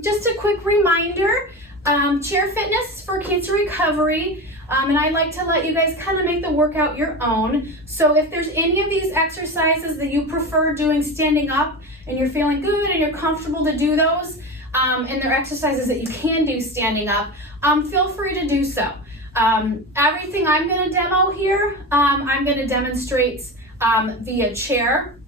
Just a quick reminder, chair fitness for cancer recovery. And I like to let you guys kind of make the workout your own. So if there's any of these exercises that you prefer doing standing up and you're feeling good and you're comfortable to do those, and they're exercises that you can do standing up, feel free to do so. Everything I'm going to demo here, I'm going to demonstrate via chair.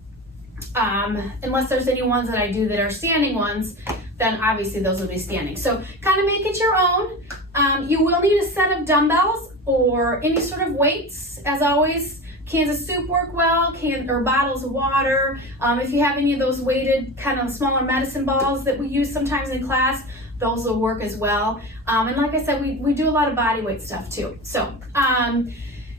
Unless there's any ones that I do that are standing ones, then obviously those will be standing. So kind of make it your own. You will need a set of dumbbells or any sort of weights. As always, cans of soup work well, or bottles of water. If you have any of those weighted kind of smaller medicine balls that we use sometimes in class, those will work as well. And like I said, we do a lot of body weight stuff too. So,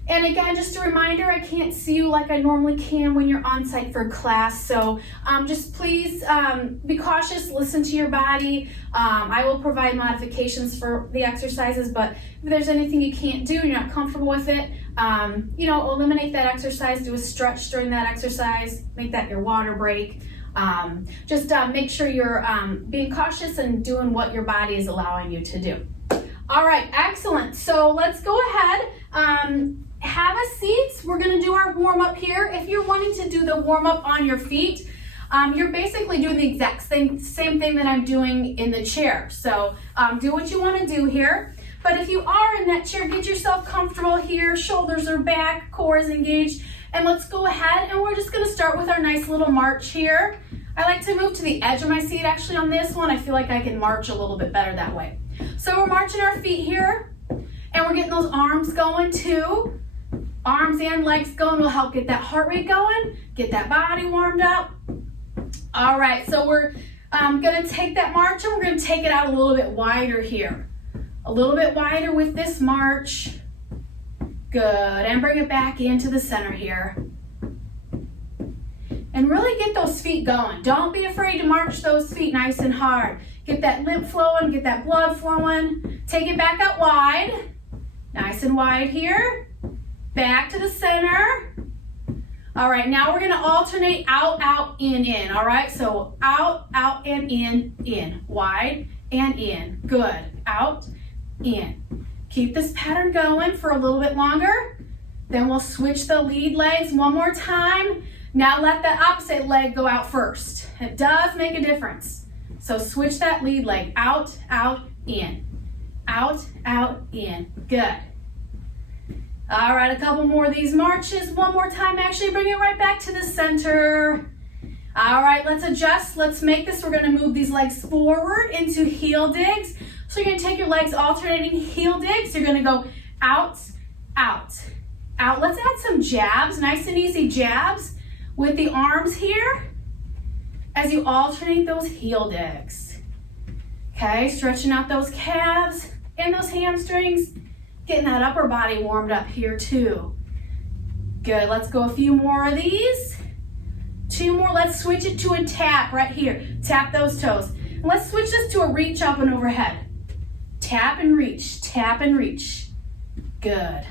and again, just a reminder, I can't see you like I normally can when you're on site for class. So just please be cautious, listen to your body. I will provide modifications for the exercises, but if there's anything you can't do and you're not comfortable with it, eliminate that exercise, do a stretch during that exercise, make that your water break. Just make sure you're being cautious and doing what your body is allowing you to do. All right, excellent. So let's go ahead. Have a seat. We're going to do our warm-up here. If you're wanting to do the warm-up on your feet, you're basically doing the exact same thing that I'm doing in the chair. So do what you want to do here. But if you are in that chair, get yourself comfortable here. Shoulders are back, core is engaged. And let's go ahead and we're just going to start with our nice little march here. I like to move to the edge of my seat actually on this one. I feel like I can march a little bit better that way. So we're marching our feet here and we're getting those arms going too. Arms and legs going will help get that heart rate going, get that body warmed up. All right, so we're gonna take that march and we're gonna take it out a little bit wider here. A little bit wider with this march. Good, and bring it back into the center here. And really get those feet going. Don't be afraid to march those feet nice and hard. Get that lymph flowing, get that blood flowing. Take it back out wide. Nice and wide here. Back to the center. All right, now we're gonna alternate out, out, in. All right, so out, out, and in. Wide and in. Good. Out, in. Keep this pattern going for a little bit longer. Then we'll switch the lead legs one more time. Now let that opposite leg go out first. It does make a difference. So switch that lead leg. Out, out, in. Out, out, in. Good. All right, a couple more of these marches. One more time, actually bring it right back to the center. All right, let's adjust. Let's make this. We're gonna move these legs forward into heel digs. So you're gonna take your legs alternating heel digs. You're gonna go out, out, out. Let's add some jabs, nice and easy jabs with the arms here as you alternate those heel digs. Okay, stretching out those calves and those hamstrings. Getting that upper body warmed up here too. Good, let's go a few more of these. Two more, let's switch it to a tap right here. Tap those toes. And let's switch this to a reach up and overhead. Tap and reach, tap and reach. Good.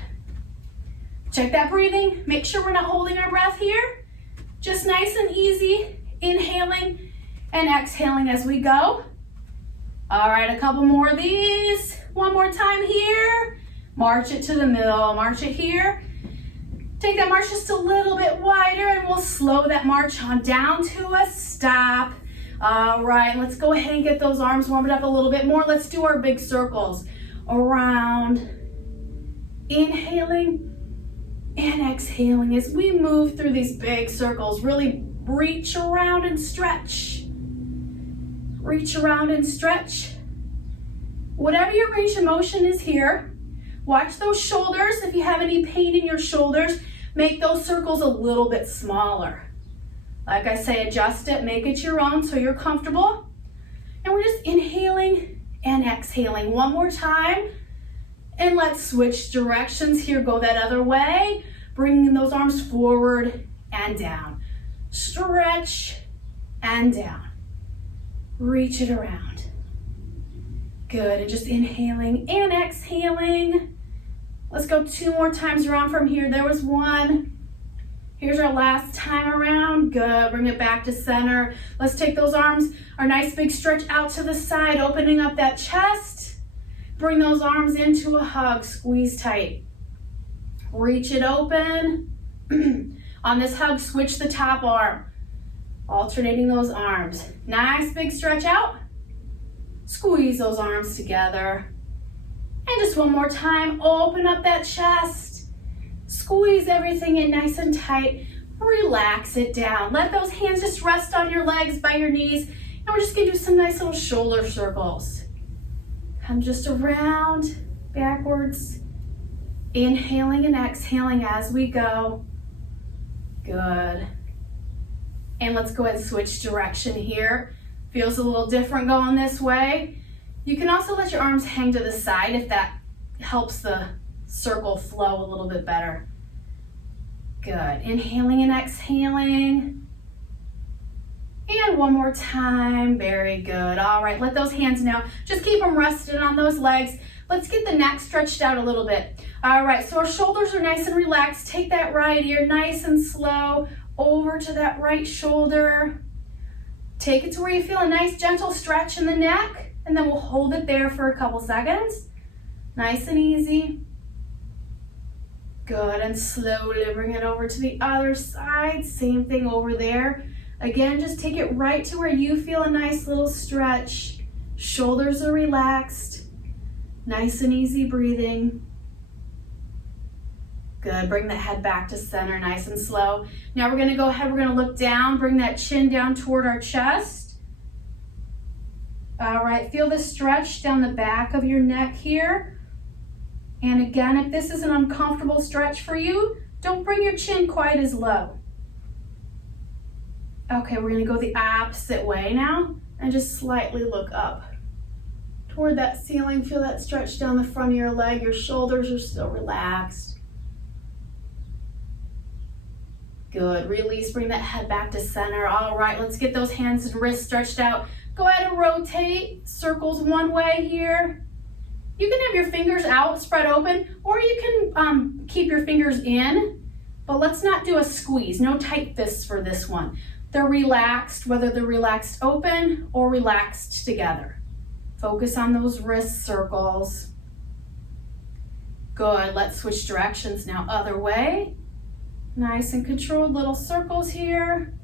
Check that breathing. Make sure we're not holding our breath here. Just nice and easy, inhaling and exhaling as we go. All right, a couple more of these. One more time here. March it to the middle, march it here. Take that march just a little bit wider and we'll slow that march on down to a stop. All right, let's go ahead and get those arms warmed up a little bit more. Let's do our big circles around. Inhaling and exhaling as we move through these big circles. Really reach around and stretch. Reach around and stretch. Whatever your range of motion is here, watch those shoulders. If you have any pain in your shoulders, make those circles a little bit smaller. Like I say, adjust it, make it your own so you're comfortable. And we're just inhaling and exhaling one more time. And let's switch directions here. Go that other way. Bringing those arms forward and down. Stretch and down. Reach it around. Good, and just inhaling and exhaling. Let's go two more times around from here. There was one. Here's our last time around. Good, bring it back to center. Let's take those arms, our nice big stretch out to the side, opening up that chest. Bring those arms into a hug, squeeze tight. Reach it open. On this hug, switch the top arm, alternating those arms. Nice big stretch out. Squeeze those arms together. And just one more time, open up that chest. Squeeze everything in nice and tight. Relax it down. Let those hands just rest on your legs by your knees. And we're just gonna do some nice little shoulder circles. Come just around, backwards. Inhaling and exhaling as we go. Good. And let's go ahead and switch direction here. Feels a little different going this way. You can also let your arms hang to the side if that helps the circle flow a little bit better. Good. Inhaling and exhaling. And one more time. Very good. All right, let those hands now, just keep them rested on those legs. Let's get the neck stretched out a little bit. All right, so our shoulders are nice and relaxed. Take that right ear nice and slow over to that right shoulder. Take it to where you feel a nice gentle stretch in the neck, and then we'll hold it there for a couple seconds. Nice and easy. Good, and slowly bring it over to the other side. Same thing over there. Again, just take it right to where you feel a nice little stretch. Shoulders are relaxed. Nice and easy breathing. Good, bring the head back to center, nice and slow. Now we're gonna go ahead, we're gonna look down, bring that chin down toward our chest. All right, feel the stretch down the back of your neck here. And again, if this is an uncomfortable stretch for you, don't bring your chin quite as low. Okay, we're gonna go the opposite way now and just slightly look up toward that ceiling. Feel that stretch down the front of your leg. Your shoulders are still relaxed. Good, release, bring that head back to center. All right, let's get those hands and wrists stretched out. Go ahead and rotate, circles one way here. You can have your fingers out, spread open, or you can keep your fingers in, but let's not do a squeeze. No tight fists for this one. They're relaxed, whether they're relaxed open or relaxed together. Focus on those wrist circles. Good, let's switch directions now, other way. Nice and controlled little circles here.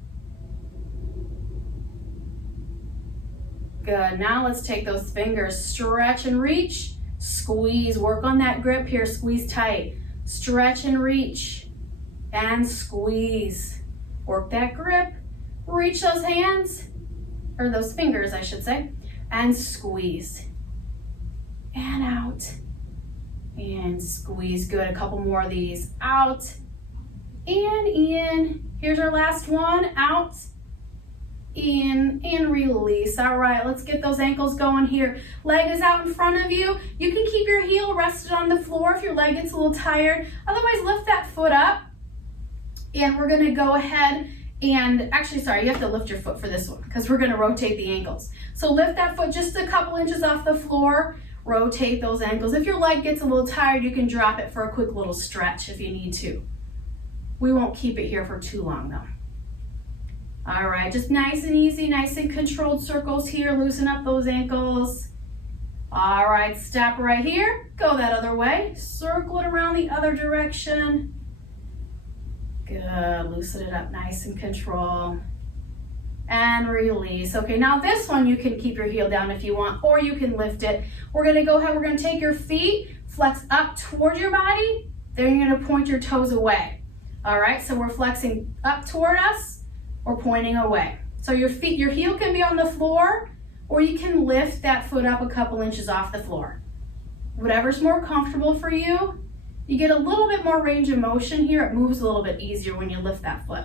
Good, now let's take those fingers, stretch and reach, squeeze, work on that grip here, squeeze tight. Stretch and reach, and squeeze. Work that grip, reach those hands, or those fingers I should say, and squeeze. And out, and squeeze. Good, a couple more of these. Out, and in. Here's our last one, out, in, and release. All right, let's get those ankles going here. Leg is out in front of you. You can keep your heel rested on the floor if your leg gets a little tired. Otherwise, lift that foot up. And we're gonna go ahead and, actually, sorry, you have to lift your foot for this one because we're gonna rotate the ankles. So lift that foot just a couple inches off the floor, rotate those ankles. If your leg gets a little tired, you can drop it for a quick little stretch if you need to. We won't keep it here for too long though. All right, just nice and easy, nice and controlled circles here. Loosen up those ankles. All right, stop right here. Go that other way. Circle it around the other direction. Good, loosen it up, nice and control. And release. Okay, now this one you can keep your heel down if you want, or you can lift it. We're gonna go ahead, we're gonna take your feet, flex up toward your body, then you're gonna point your toes away. All right, so we're flexing up toward us or pointing away. So your feet, your heel can be on the floor, or you can lift that foot up a couple inches off the floor. Whatever's more comfortable for you. You get a little bit more range of motion here. It moves a little bit easier when you lift that foot.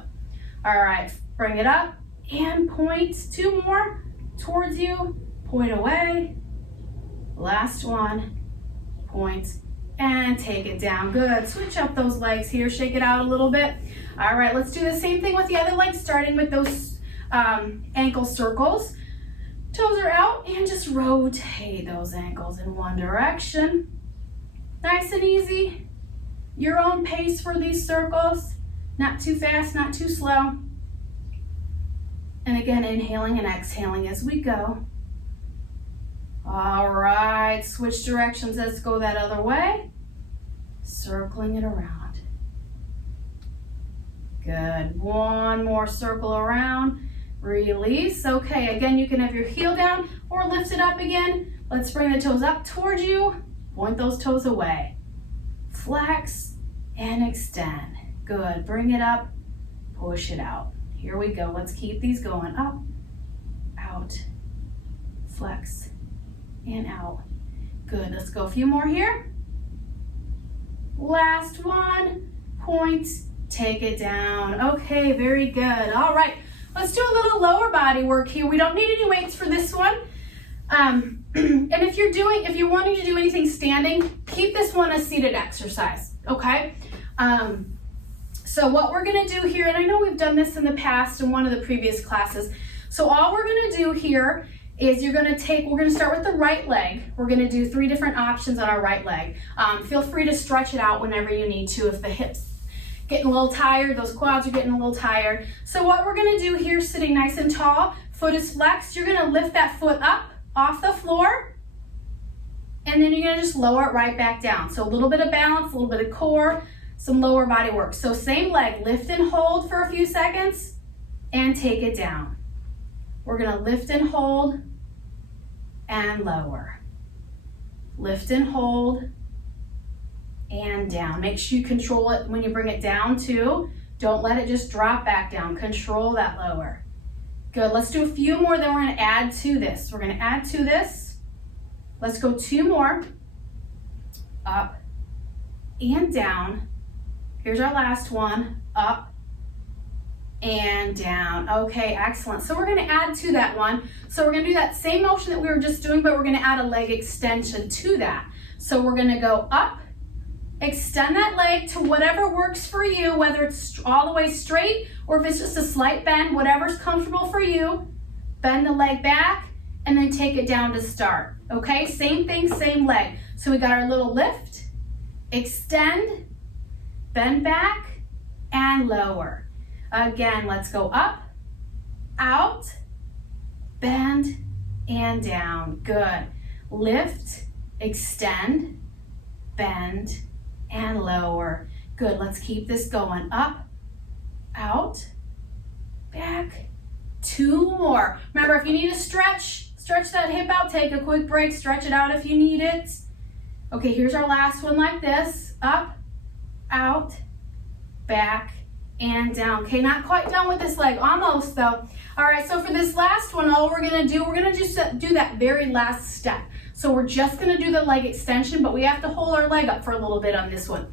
All right, bring it up and point. Two more towards you, point away. Last one, point, and take it down. Good, switch up those legs here, shake it out a little bit. All right, let's do the same thing with the other leg, starting with those ankle circles. Toes are out, and just rotate those ankles in one direction. Nice and easy. Your own pace for these circles. Not too fast, not too slow. And again, inhaling and exhaling as we go. All right, switch directions. Let's go that other way. Circling it around. Good. One more circle around. Release. Okay, again, you can have your heel down or lift it up again. Let's bring the toes up towards you. Point those toes away. Flex and extend. Good. Bring it up. Push it out. Here we go. Let's keep these going. Up, out, flex, and out. Good. Let's go a few more here. Last one. Point. Take it down. Okay, very good. All right. Let's do a little lower body work here. We don't need any weights for this one. And if you're wanting to do anything standing, keep this one a seated exercise, okay? So what we're gonna do here, and I know we've done this in the past in one of the previous classes. So all we're gonna do here is we're gonna start with the right leg. We're gonna do 3 different options on our right leg. Feel free to stretch it out whenever you need to if the hips getting a little tired, those quads are getting a little tired. So what we're gonna do here, sitting nice and tall, foot is flexed, you're gonna lift that foot up off the floor, and then you're gonna just lower it right back down. So a little bit of balance, a little bit of core, some lower body work. So same leg, lift and hold for a few seconds, and take it down. We're gonna lift and hold, and lower. Lift and hold, and down. Make sure you control it when you bring it down too. Don't let it just drop back down. Control that lower. Good, let's do a few more, then we're gonna add to this. We're gonna add to this. Let's go 2 more. Up and down. Here's our last one. Up and down. Okay, excellent. So we're gonna add to that one. So we're gonna do that same motion that we were just doing, but we're gonna add a leg extension to that. So we're gonna go up, extend that leg to whatever works for you, whether it's all the way straight or if it's just a slight bend, whatever's comfortable for you. Bend the leg back and then take it down to start. Okay, same thing, same leg. So we got our little lift, extend, bend back, and lower. Again, let's go up, out, bend, and down. Good. Lift, extend, bend, and lower. Good, let's keep this going. Up, out, back, 2 more. Remember, if you need to stretch that hip out, take a quick break, stretch it out if you need it. Okay, here's our last one like this. Up, out, back, and down. Okay, not quite done with this leg, almost though. All right, so for this last one, all we're gonna do, we're gonna just do that very last step. So we're just gonna do the leg extension, but we have to hold our leg up for a little bit on this one.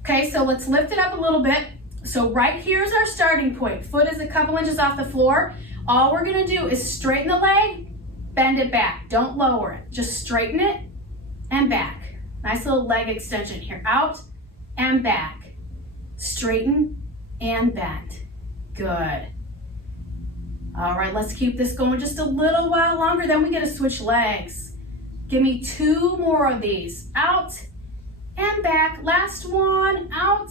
Okay, so let's lift it up a little bit. So right here is our starting point. Foot is a couple inches off the floor. All we're gonna do is straighten the leg, bend it back. Don't lower it, just straighten it and back. Nice little leg extension here. Out and back. Straighten and bend. Good. All right, let's keep this going just a little while longer, then we get to switch legs. Give me 2 more of these. Out and back. Last one. Out,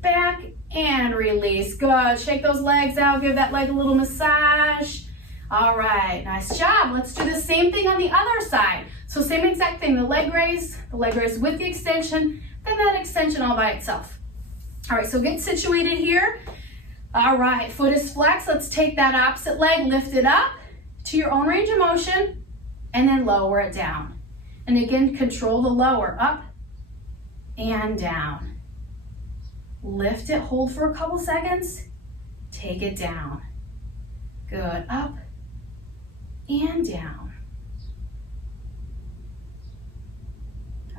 back, and release. Good. Shake those legs out. Give that leg a little massage. All right, nice job. Let's do the same thing on the other side. So same exact thing. The leg raise with the extension, then that extension all by itself. All right, so get situated here. All right, foot is flexed. Let's take that opposite leg, lift it up to your own range of motion, and then lower it down. And again, control the lower, up and down. Lift it, hold for a couple seconds, take it down. Good, up and down.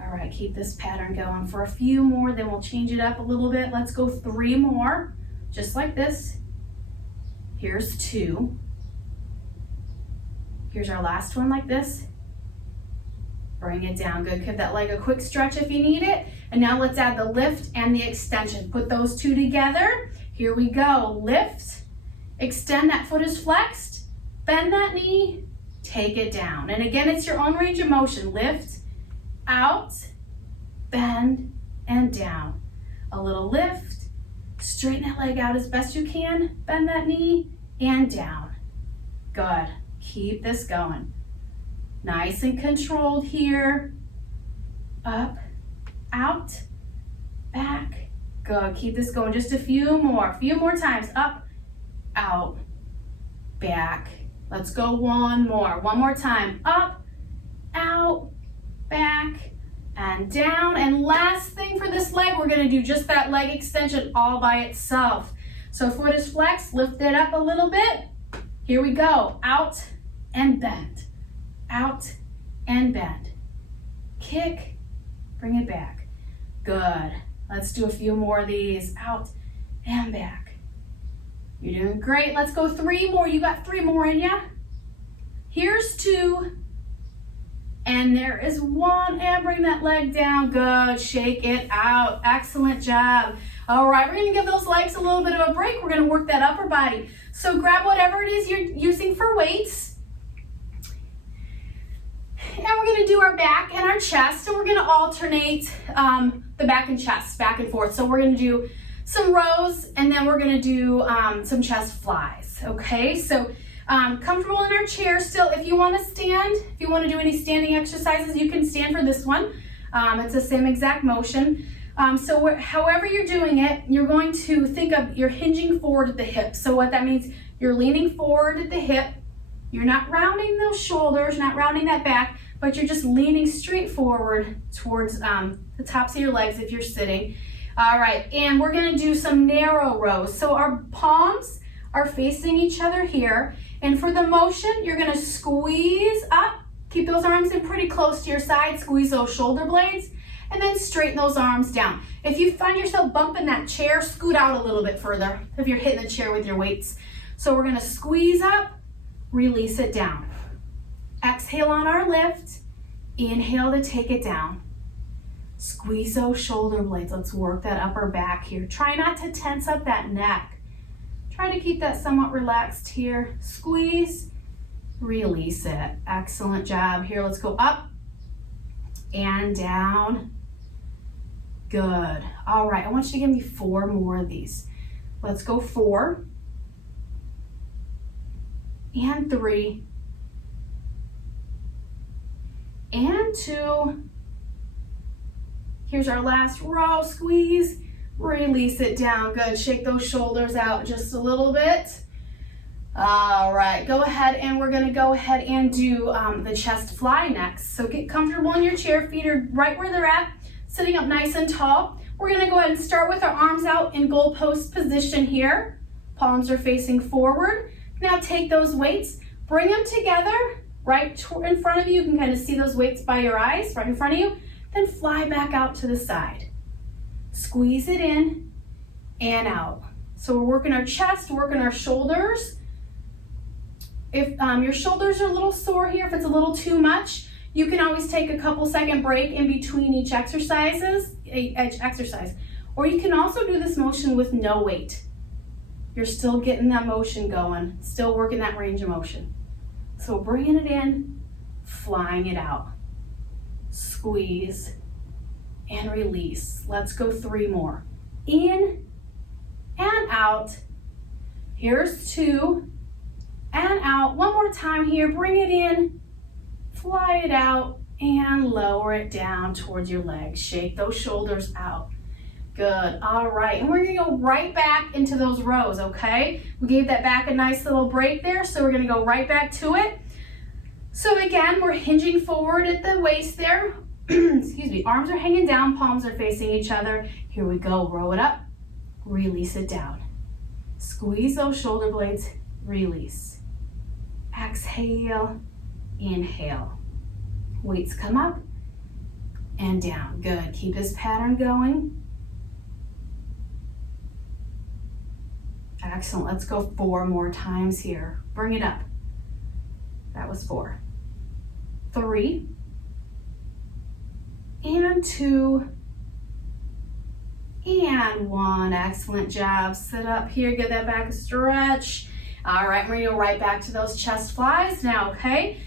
All right, keep this pattern going for a few more, then we'll change it up a little bit. Let's go 3 more, just like this. Here's 2. Here's our last one like this. Bring it down, good. Give that leg a quick stretch if you need it. And now let's add the lift and the extension. Put those 2 together. Here we go, lift, extend, that foot is flexed, bend that knee, take it down. And again, it's your own range of motion. Lift, out, bend, and down. A little lift, Straighten that leg out as best you can. Bend that knee and down. Good. Keep this going. Nice and controlled here. Up, out, back. Good. Keep this going. Just a few more times. Up, out, back. Let's go one more time. Up, out, back, and down. And last thing for this leg, we're gonna do just that leg extension all by itself. So foot is flexed, lift it up a little bit. Here we go. Out and bend. Out and bend. Kick, bring it back. Good. Let's do a few more of these. Out and back. You're doing great. Let's go 3 more. You got 3 more in ya. Here's 2. And there is 1. And bring that leg down. Good. Shake it out. Excellent job. All right, we're gonna give those legs a little bit of a break. We're gonna work that upper body. So grab whatever it is you're using for weights. And we're gonna do our back and our chest, and we're gonna alternate the back and chest, back and forth. So we're gonna do some rows, and then we're gonna do some chest flies, okay? So comfortable in our chair still. If you wanna stand, if you wanna do any standing exercises, you can stand for this one. It's the same exact motion. So however you're doing it, you're going to think of, you're hinging forward at the hip. So what that means, you're leaning forward at the hip. You're not rounding those shoulders, not rounding that back, but you're just leaning straight forward towards the tops of your legs if you're sitting. All right, and we're gonna do some narrow rows. So our palms are facing each other here. And for the motion, you're gonna squeeze up, keep those arms in pretty close to your side, squeeze those shoulder blades, and then straighten those arms down. If you find yourself bumping that chair, scoot out a little bit further if you're hitting the chair with your weights. So we're gonna squeeze up, release it down. Exhale on our lift, inhale to take it down. Squeeze those shoulder blades. Let's work that upper back here. Try not to tense up that neck. Try to keep that somewhat relaxed here. Squeeze, release it. Excellent job. Here, let's go up and down. Good. All right, I want you to give me 4 more of these. Let's go 4 and 3 and 2. Here's our last row. Squeeze, release it down. Good. Shake those shoulders out just a little bit. All right, go ahead, and we're gonna go ahead and do the chest fly next. So get comfortable in your chair, feet are right where they're at, sitting up nice and tall. We're gonna go ahead and start with our arms out in goalpost position here. Palms are facing forward. Now take those weights, bring them together right in front of you. You can kind of see those weights by your eyes, right in front of you. Then fly back out to the side. Squeeze it in and out. So we're working our chest, working our shoulders. If your shoulders are a little sore here, if it's a little too much, you can always take a couple second break in between each exercise. Or you can also do this motion with no weight. You're still getting that motion going, still working that range of motion. So bringing it in, flying it out. Squeeze and release. Let's go 3 more. In and out. Here's 2 and out. 1 more time here. Bring it in, fly it out, and lower it down towards your legs. Shake those shoulders out. Good. All right, and we're gonna go right back into those rows, okay? We gave that back a nice little break there, so we're gonna go right back to it. So again, we're hinging forward at the waist there. Excuse me, arms are hanging down, palms are facing each other. Here we go, roll it up, release it down. Squeeze those shoulder blades, release. Exhale, inhale. Weights come up and down. Good, keep this pattern going. Excellent, let's go 4 more times here. Bring it up. That was 4. 3 and 2 and 1. Excellent job. Sit up here, give that back a stretch. All right, we're gonna go right back to those chest flies now, okay?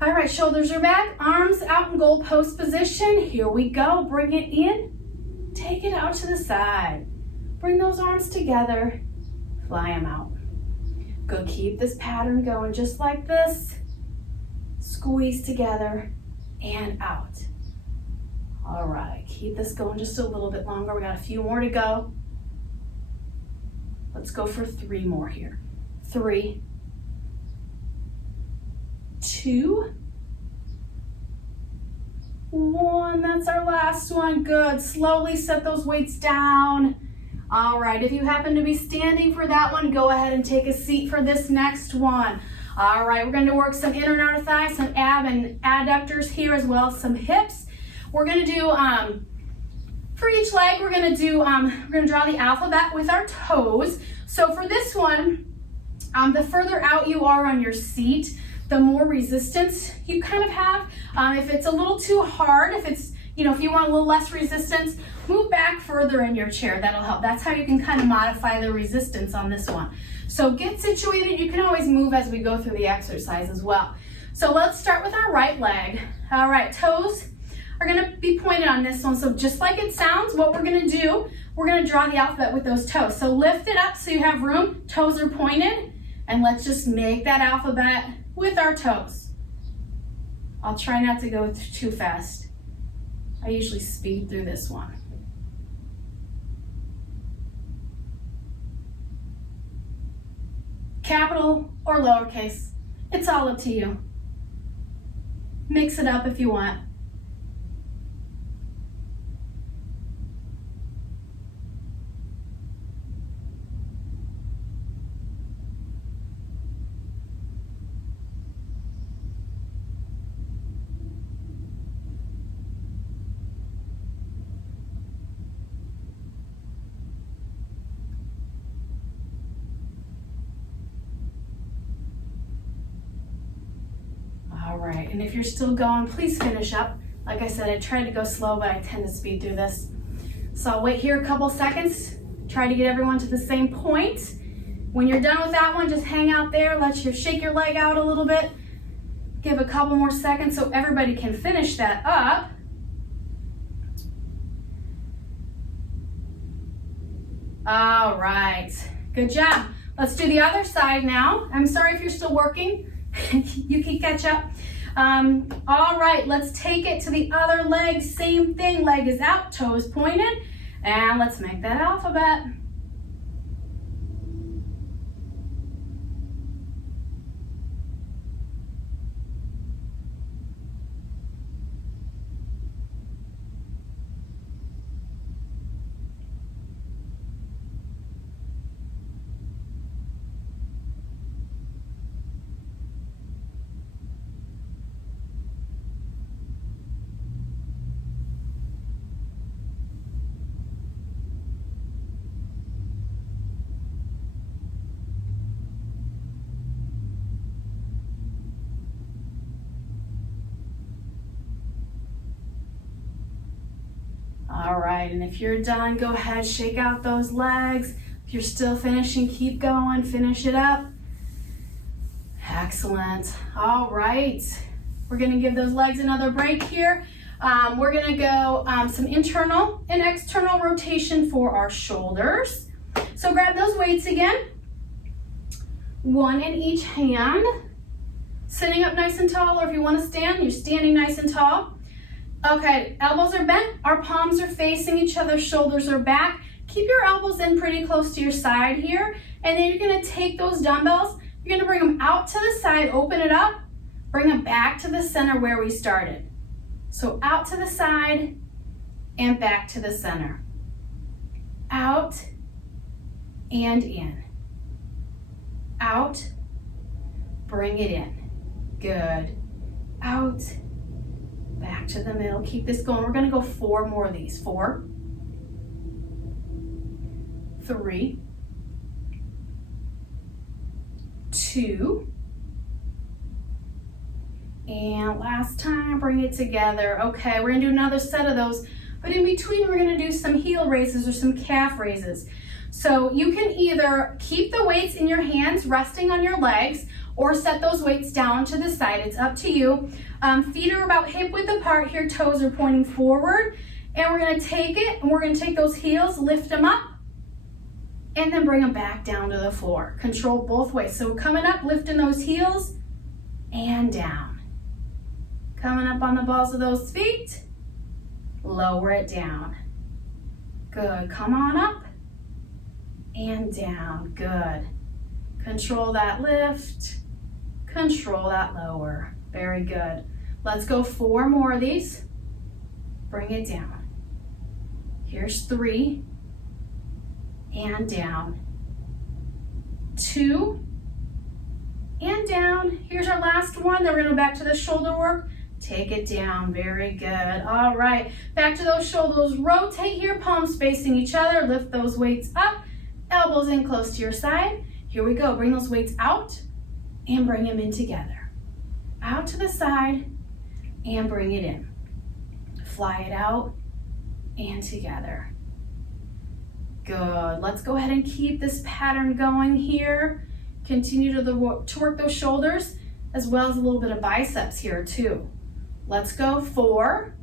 All right, shoulders are back, arms out in goalpost position. Here we go, bring it in, take it out to the side. Bring those arms together, fly them out. Good, keep this pattern going just like this. Squeeze together and out. All right, keep this going just a little bit longer. We got a few more to go. Let's go for 3 more here. 3, 2, 1. That's our last one. Good. Slowly set those weights down. All right, if you happen to be standing for that one, go ahead and take a seat for this next one. All right, we're going to work some inner and outer thighs, some ab and adductors here, as well as some hips. We're going to do, for each leg, we're going to draw the alphabet with our toes. So for this one, the further out you are on your seat, the more resistance you kind of have. If it's a little too hard, if you want a little less resistance, move back further in your chair. That'll help. That's how you can kind of modify the resistance on this one. So get situated. You can always move as we go through the exercise as well. So let's start with our right leg. All right, toes are gonna be pointed on this one. So just like it sounds, what we're gonna do, we're gonna draw the alphabet with those toes. So lift it up so you have room, toes are pointed, and let's just make that alphabet with our toes. I'll try not to go too fast. I usually speed through this one. Capital or lowercase, it's all up to you. Mix it up if you want. All right, and if you're still going, please finish up. Like I said, I tried to go slow, but I tend to speed through this. So I'll wait here a couple seconds, try to get everyone to the same point. When you're done with that one, just hang out there, shake your leg out a little bit. Give a couple more seconds so everybody can finish that up. All right, good job. Let's do the other side now. I'm sorry if you're still working. You can catch up. All right, let's take it to the other leg. Same thing, leg is out, toes pointed, and let's make that alphabet. All right, and if you're done, go ahead, shake out those legs. If you're still finishing, keep going, finish it up. Excellent. All right, we're gonna give those legs another break here. We're gonna go some internal and external rotation for our shoulders. So grab those weights again. One in each hand. Sitting up nice and tall, or if you wanna stand, you're standing nice and tall. Okay, elbows are bent, our palms are facing each other, shoulders are back. Keep your elbows in pretty close to your side here, and then you're gonna take those dumbbells, you're gonna bring them out to the side, open it up, bring them back to the center where we started. So out to the side and back to the center. Out and in. Out, bring it in. Good. Out, back to the middle. Keep this going. We're gonna go 4 more of these. 4, 3, 2, and last time, bring it together. Okay, we're gonna do another set of those, but in between we're gonna do some heel raises or some calf raises. So you can either keep the weights in your hands resting on your legs or set those weights down to the side. It's up to you. Feet are about hip width apart here, toes are pointing forward, and we're gonna take it and we're gonna take those heels, lift them up, and then bring them back down to the floor. Control both ways. So coming up, lifting those heels and down. Coming up on the balls of those feet, lower it down. Good, come on up and down, good. Control that lift, control that lower, very good. Let's go 4 more of these. Bring it down. Here's 3, and down. 2, and down. Here's our last one. Then we're gonna go back to the shoulder work. Take it down, very good. All right, back to those shoulders. Rotate here, palms facing each other. Lift those weights up, elbows in close to your side. Here we go, bring those weights out and bring them in together. Out to the side and bring it in. Fly it out and together. Good, let's go ahead and keep this pattern going here. Continue to work those shoulders as well as a little bit of biceps here too. Let's go 4,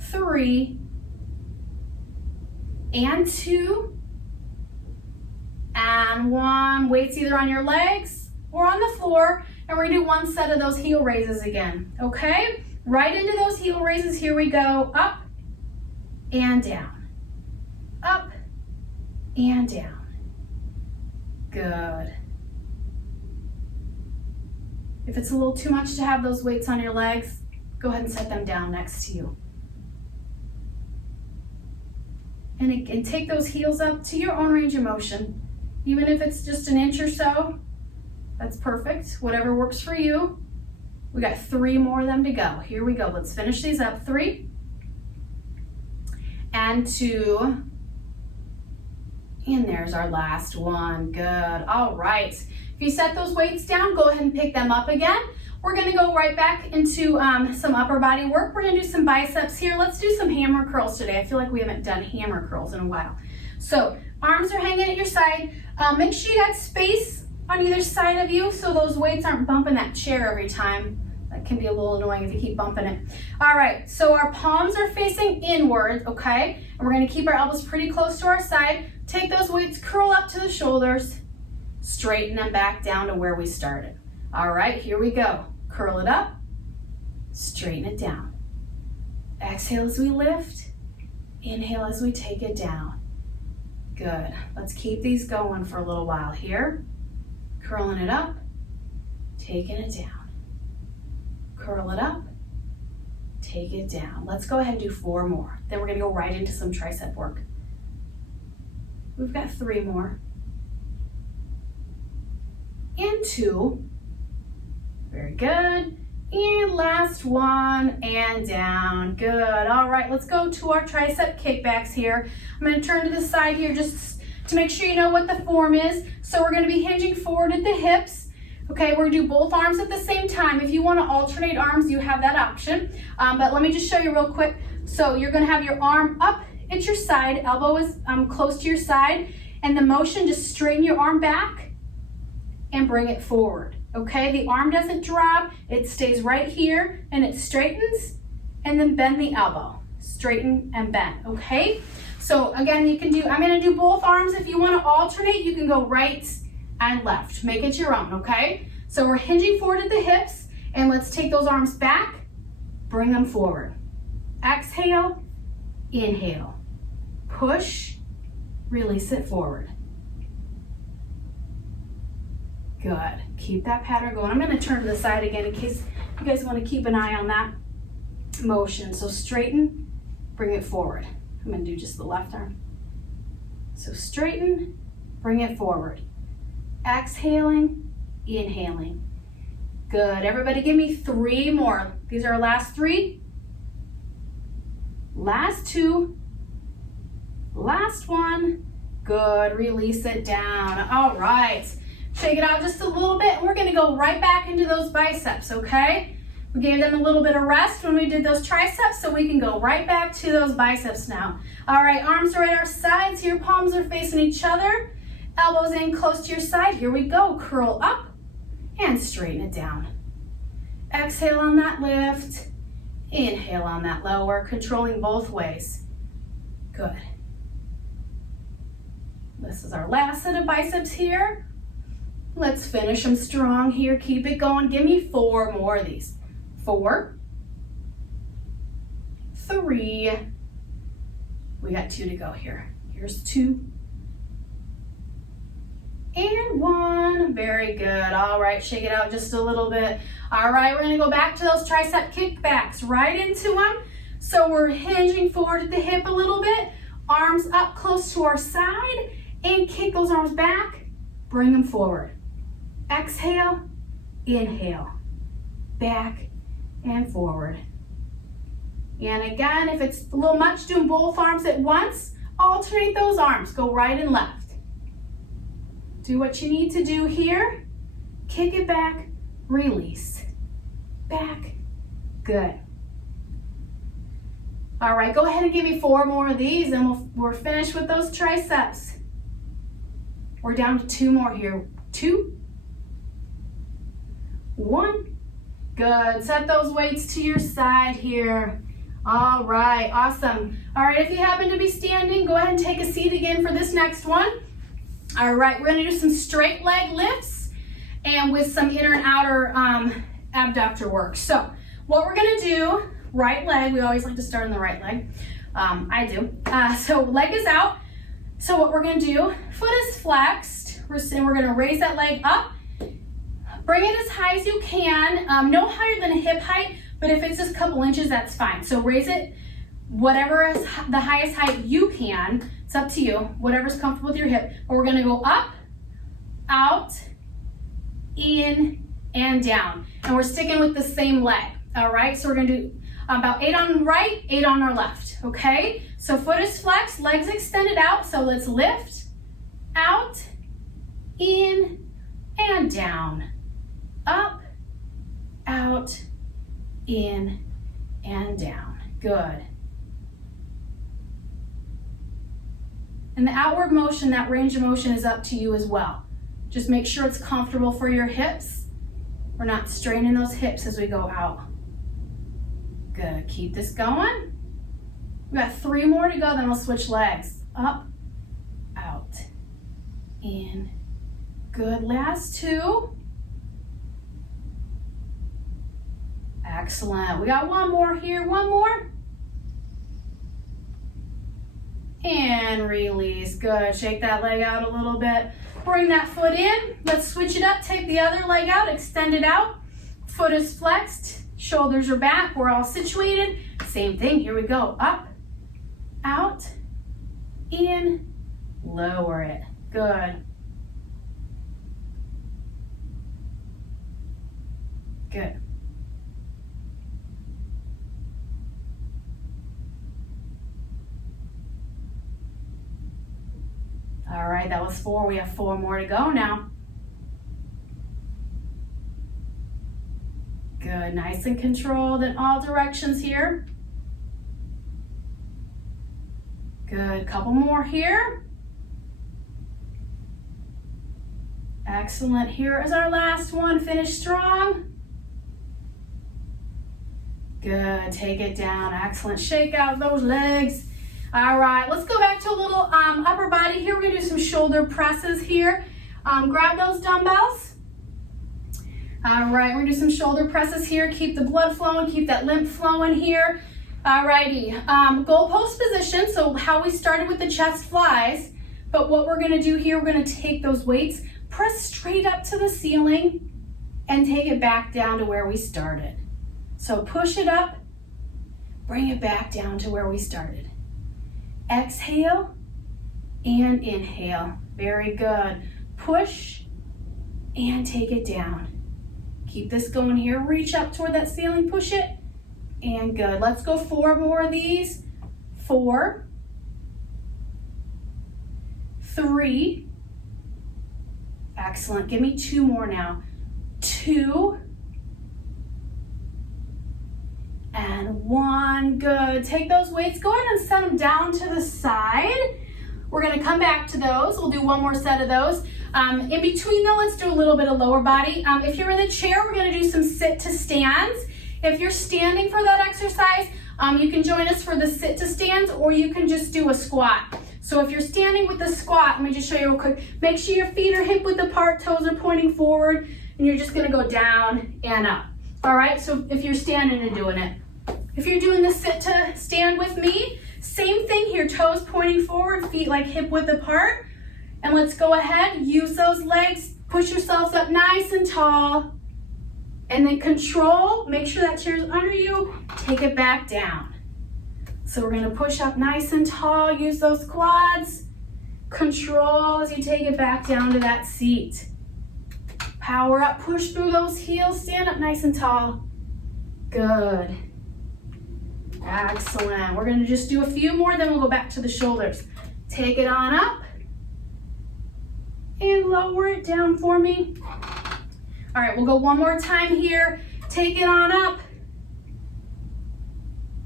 3, and 2, and 1. Weights either on your legs or on the floor, and we're gonna do 1 set of those heel raises again, okay? Right into those heel raises, here we go, up and down, up and down, good. If it's a little too much to have those weights on your legs, go ahead and set them down next to you. And take those heels up to your own range of motion. Even if it's just an inch or so, that's perfect. Whatever works for you. We got 3 more of them to go. Here we go. Let's finish these up. 3, and 2, and there's our last one. Good. All right. If you set those weights down, go ahead and pick them up again. We're gonna go right back into some upper body work. We're gonna do some biceps here. Let's do some hammer curls today. I feel like we haven't done hammer curls in a while. So arms are hanging at your side. Make sure you got space on either side of you so those weights aren't bumping that chair every time. That can be a little annoying if you keep bumping it. All right, so our palms are facing inward, okay? And we're gonna keep our elbows pretty close to our side. Take those weights, curl up to the shoulders, straighten them back down to where we started. All right, here we go. Curl it up, straighten it down. Exhale as we lift, inhale as we take it down. Good, let's keep these going for a little while here. Curling it up, taking it down. Curl it up, take it down. Let's go ahead and do 4 more. Then we're gonna go right into some tricep work. We've got 3 more. And 2. Very good. And last one, and down. Good. All right, let's go to our tricep kickbacks here. I'm gonna turn to the side here just to make sure you know what the form is. So we're gonna be hinging forward at the hips. Okay, we're gonna do both arms at the same time. If you wanna alternate arms, you have that option. But let me just show you real quick. So you're gonna have your arm up at your side, elbow is close to your side, and the motion, just straighten your arm back and bring it forward. Okay, the arm doesn't drop, it stays right here and it straightens, and then bend the elbow. Straighten and bend, okay? So again, you can do, I'm gonna do both arms. If you wanna alternate, you can go right and left. Make it your own, okay? So we're hinging forward at the hips, and let's take those arms back, bring them forward. Exhale, inhale, push, release it forward. Good, keep that pattern going. I'm gonna turn to the side again in case you guys wanna keep an eye on that motion. So straighten, bring it forward. I'm gonna do just the left arm. So straighten, bring it forward. Exhaling, inhaling. Good, everybody give me 3 more. These are our last 3. Last 2. Last 1. Good, release it down. All right. Shake it out just a little bit. We're gonna go right back into those biceps, okay? We gave them a little bit of rest when we did those triceps, so we can go right back to those biceps now. All right, arms are at our sides here, palms are facing each other, elbows in close to your side. Here we go, curl up and straighten it down. Exhale on that lift, inhale on that lower, controlling both ways. Good. This is our last set of biceps here. Let's finish them strong here. Keep it going. Give me 4 more of these. 4, 3. We got 2 to go here. Here's 2. And 1. Very good. All right, shake it out just a little bit. All right, we're gonna go back to those tricep kickbacks, right into them. So we're hinging forward at the hip a little bit, arms up close to our side, and kick those arms back, bring them forward. Exhale, inhale, back and forward. And again, if it's a little much doing both arms at once, alternate those arms, go right and left. Do what you need to do here. Kick it back, release, back, good. All right, go ahead and give me 4 more of these and we're finished with those triceps. We're down to 2 more here. 2, 1, good. Set those weights to your side here. All right, awesome. All right, if you happen to be standing, go ahead and take a seat again for this next one. All right, we're gonna do some straight leg lifts and with some inner and outer abductor work. So what we're gonna do, right leg, we always like to start on the right leg. I do. So leg is out. So what we're gonna do, foot is flexed, we're gonna raise that leg up, bring it as high as you can, no higher than hip height, but if it's just a couple inches, that's fine. So raise it whatever is the highest height you can. It's up to you, whatever's comfortable with your hip. But we're gonna go up, out, in, and down. And we're sticking with the same leg, all right? So we're gonna do about 8 on the right, 8 on our left, okay? So foot is flexed, legs extended out. So let's lift, out, in, and down. Up, out, in, and down. Good. And the outward motion, that range of motion is up to you as well. Just make sure it's comfortable for your hips. We're not straining those hips as we go out. Good, keep this going. We got 3 more to go, then we'll switch legs. Up, out, in. Good, last 2. Excellent, we got 1 more here, 1 more. And release, good. Shake that leg out a little bit. Bring that foot in. Let's switch it up. Take the other leg out, extend it out. Foot is flexed, shoulders are back. We're all situated. Same thing, here we go. Up, out, in, lower it. Good. Good. All right, that was 4. We have 4 more to go now. Good, nice and controlled in all directions here. Good, couple more here. Excellent, here is our last one. Finish strong. Good, take it down. Excellent, shake out those legs. All right, let's go back to a little upper body here. We're gonna do some shoulder presses here. Grab those dumbbells. All right, we're gonna do some shoulder presses here. Keep the blood flowing, keep that lymph flowing here. All righty, goalpost position. So how we started with the chest flies, but what we're gonna do here, we're gonna take those weights, press straight up to the ceiling, and take it back down to where we started. So push it up, bring it back down to where we started. Exhale and inhale. Very good. Push and take it down. Keep this going here. Reach up toward that ceiling, push it, and good. Let's go 4 more of these. 4, 3. Excellent. Give me 2 more now. 2. And 1, good. Take those weights, go ahead and set them down to the side. We're gonna come back to those. We'll do 1 more set of those. In between though, let's do a little bit of lower body. If you're in the chair, we're gonna do some sit to stands. If you're standing for that exercise, you can join us for the sit to stands, or you can just do a squat. So if you're standing with the squat, let me just show you real quick. Make sure your feet are hip width apart, toes are pointing forward, and you're just gonna go down and up. All right, so if you're standing and doing it. If you're doing the sit to stand with me, same thing here, toes pointing forward, feet like hip width apart. And let's go ahead, use those legs, push yourselves up nice and tall. And then control, make sure that chair's under you, take it back down. So we're gonna push up nice and tall, use those quads. Control as you take it back down to that seat. Power up, push through those heels, stand up nice and tall. Good. Excellent. We're gonna just do a few more, then we'll go back to the shoulders. Take it on up. And lower it down for me. All right, we'll go one more time here. Take it on up.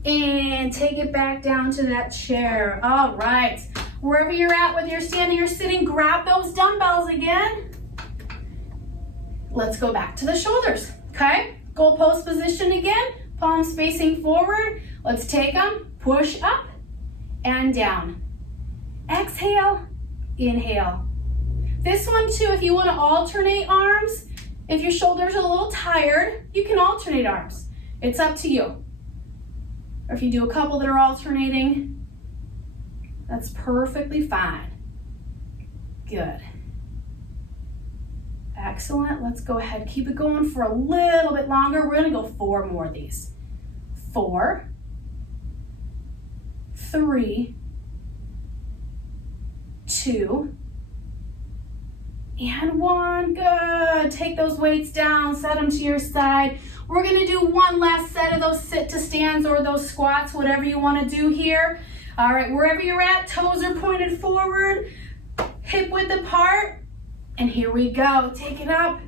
And take it back down to that chair. All right. Wherever you're at, whether you're standing or sitting, grab those dumbbells again. Let's go back to the shoulders, okay? Goal post position again. Palms facing forward. Let's take them, push up and down. Exhale, inhale. This one too, if you want to alternate arms, if your shoulders are a little tired, you can alternate arms. It's up to you. Or if you do a couple that are alternating, that's perfectly fine. Good. Excellent. Let's go ahead. Keep it going for a little bit longer. We're going to go 4 more of these. 4, 3, 2, and 1. Good. Take those weights down, set them to your side. We're going to do one last set of those sit to stands or those squats, whatever you want to do here. All right, wherever you're at, toes are pointed forward, hip width apart, and here we go. Take it up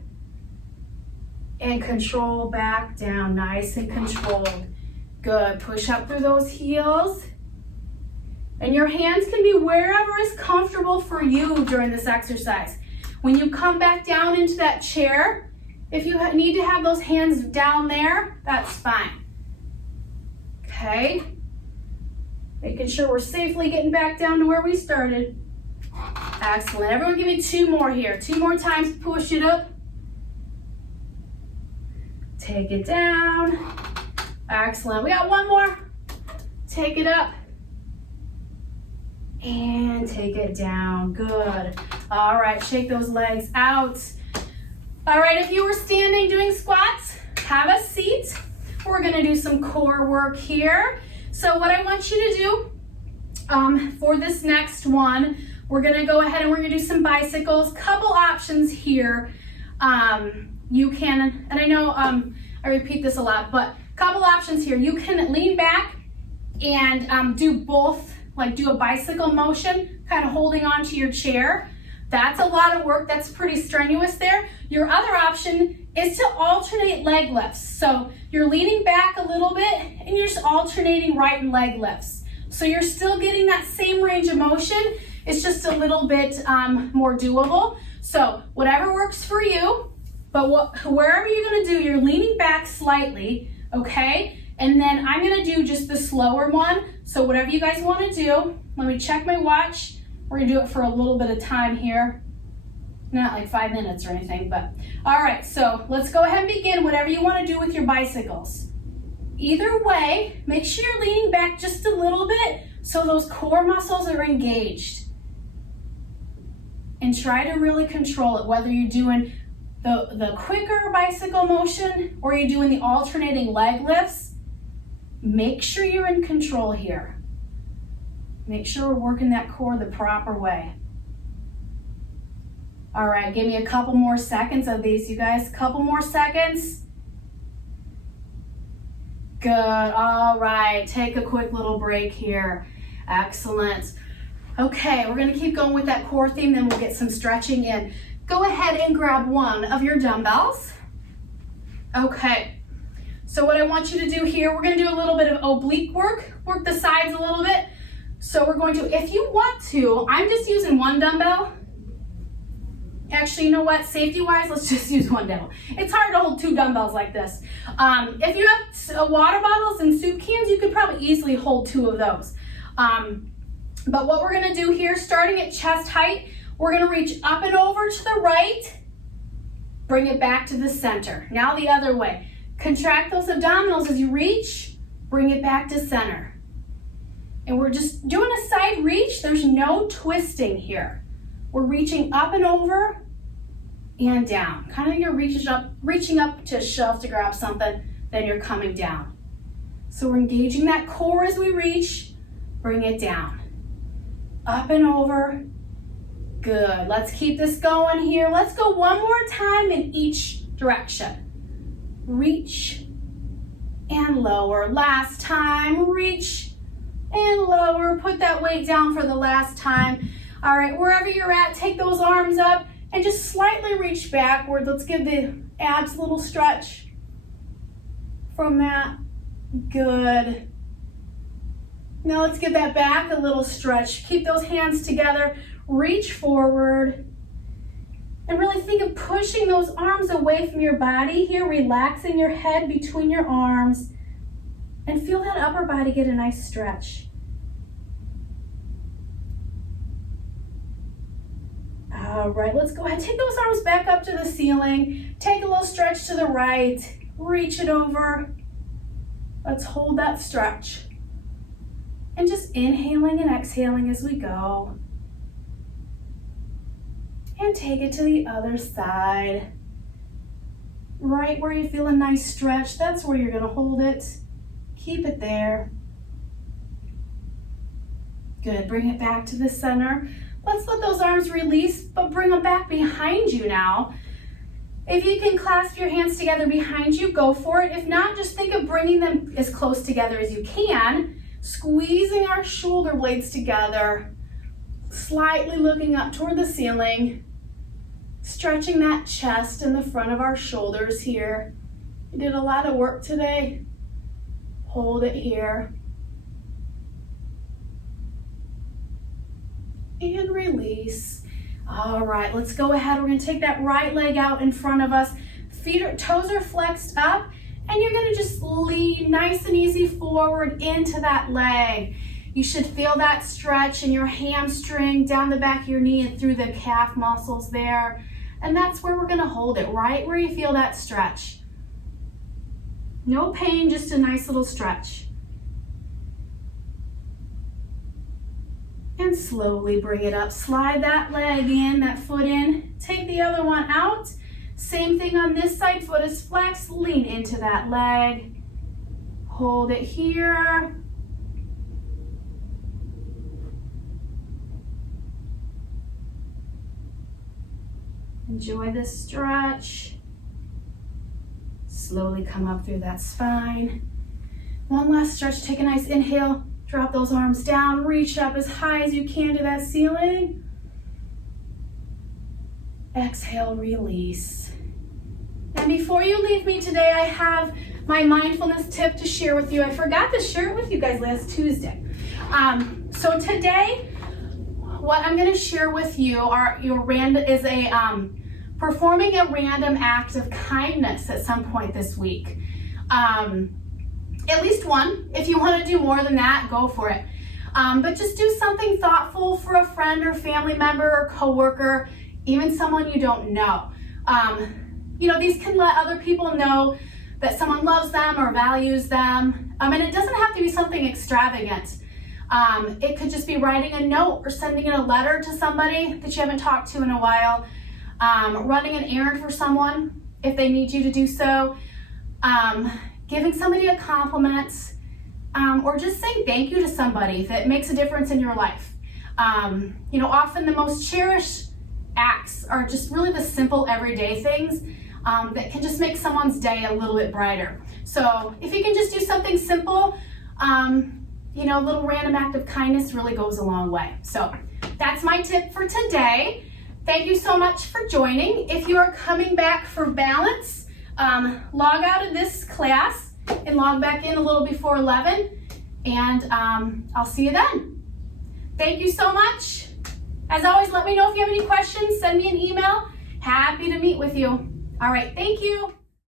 and control back down, nice and controlled. Good. Push up through those heels. And your hands can be wherever is comfortable for you during this exercise. When you come back down into that chair, if you need to have those hands down there, that's fine. Okay. Making sure we're safely getting back down to where we started. Excellent. Everyone give me 2 more here. 2 more times, push it up. Take it down. Excellent. We got 1 more. Take it up. And take it down. Good. All right, shake those legs out. All right, if you were standing doing squats, have a seat. We're gonna do some core work here. So what I want you to do for this next one, we're gonna go ahead and we're gonna do some bicycles. Couple options here. You can, and I know I repeat this a lot, but couple options here. You can lean back and do both, like do a bicycle motion, kind of holding onto your chair. That's a lot of work. That's pretty strenuous there. Your other option is to alternate leg lifts. So you're leaning back a little bit and you're just alternating right and leg lifts. So you're still getting that same range of motion. It's just a little bit more doable. So whatever works for you, but wherever you're gonna do, you're leaning back slightly, okay? And then I'm gonna do just the slower one. So whatever you guys wanna do, let me check my watch. We're gonna do it for a little bit of time here. Not like 5 minutes or anything, but. All right, so let's go ahead and begin whatever you wanna do with your bicycles. Either way, make sure you're leaning back just a little bit so those core muscles are engaged. And try to really control it, whether you're doing the quicker bicycle motion or you're doing the alternating leg lifts. Make sure you're in control here. Make sure we're working that core the proper way. All right, give me a couple more seconds of these, you guys. Couple more seconds. Good, all right, take a quick little break here. Excellent. Okay, we're gonna keep going with that core theme, then we'll get some stretching in. Go ahead and grab one of your dumbbells. Okay, so what I want you to do here, we're gonna do a little bit of oblique work the sides a little bit. So we're going to, if you want to, I'm just using one dumbbell. Actually, you know what, safety-wise, let's just use one dumbbell. It's hard to hold 2 dumbbells like this. If you have water bottles and soup cans, you could probably easily hold 2 of those. But what we're gonna do here, starting at chest height, we're gonna reach up and over to the right, bring it back to the center. Now the other way. Contract those abdominals as you reach, bring it back to center. And we're just doing a side reach. There's no twisting here. We're reaching up and over and down. Kind of you're reaching up to a shelf to grab something, then you're coming down. So we're engaging that core as we reach, bring it down. Up and over. Good. Let's keep this going here. Let's go one more time in each direction. Reach and lower. Last time, reach and lower. Put that weight down for the last time. All right, wherever you're at, take those arms up and just slightly reach backward. Let's give the abs a little stretch from that. Good. Now let's give that back a little stretch. Keep those hands together. Reach forward. And really think of pushing those arms away from your body here, relaxing your head between your arms. And feel that upper body get a nice stretch. All right, let's go ahead. Take those arms back up to the ceiling. Take a little stretch to the right. Reach it over. Let's hold that stretch. And just inhaling and exhaling as we go. And take it to the other side. Right where you feel a nice stretch, that's where you're gonna hold it. Keep it there. Good, bring it back to the center. Let's let those arms release, but bring them back behind you now. If you can clasp your hands together behind you, go for it. If not, just think of bringing them as close together as you can, squeezing our shoulder blades together, slightly looking up toward the ceiling, stretching that chest and the front of our shoulders here. We did a lot of work today. Hold it here. And release. All right, let's go ahead. We're gonna take that right leg out in front of us. Toes are flexed up, and you're gonna just lean nice and easy forward into that leg. You should feel that stretch in your hamstring, down the back of your knee and through the calf muscles there. And that's where we're gonna hold it, right where you feel that stretch. No pain, just a nice little stretch. And slowly bring it up. Slide that leg in, that foot in. Take the other one out. Same thing on this side. Foot is flexed. Lean into that leg. Hold it here. Enjoy this stretch. Slowly come up through that spine. One last stretch. Take a nice inhale. Drop those arms down, reach up as high as you can to that ceiling. Exhale, release. And before you leave me today, I have my mindfulness tip to share with you. I forgot to share it with you guys last Tuesday. So today, what I'm gonna share with you is performing a random act of kindness at some point this week. At least one. If you want to do more than that, go for it. But just do something thoughtful for a friend or family member or coworker, even someone you don't know. These can let other people know that someone loves them or values them. And it doesn't have to be something extravagant. It could just be writing a note or sending in a letter to somebody that you haven't talked to in a while. Running an errand for someone if they need you to do so. Giving somebody a compliment, or just saying thank you to somebody that makes a difference in your life. Often the most cherished acts are just really the simple everyday things that can just make someone's day a little bit brighter. So if you can just do something simple, a little random act of kindness really goes a long way. So that's my tip for today. Thank you so much for joining. If you are coming back for balance, log out of this class and log back in a little before 11, and I'll see you then. Thank you so much. As always, let me know if you have any questions. Send me an email. Happy to meet with you. All right, thank you.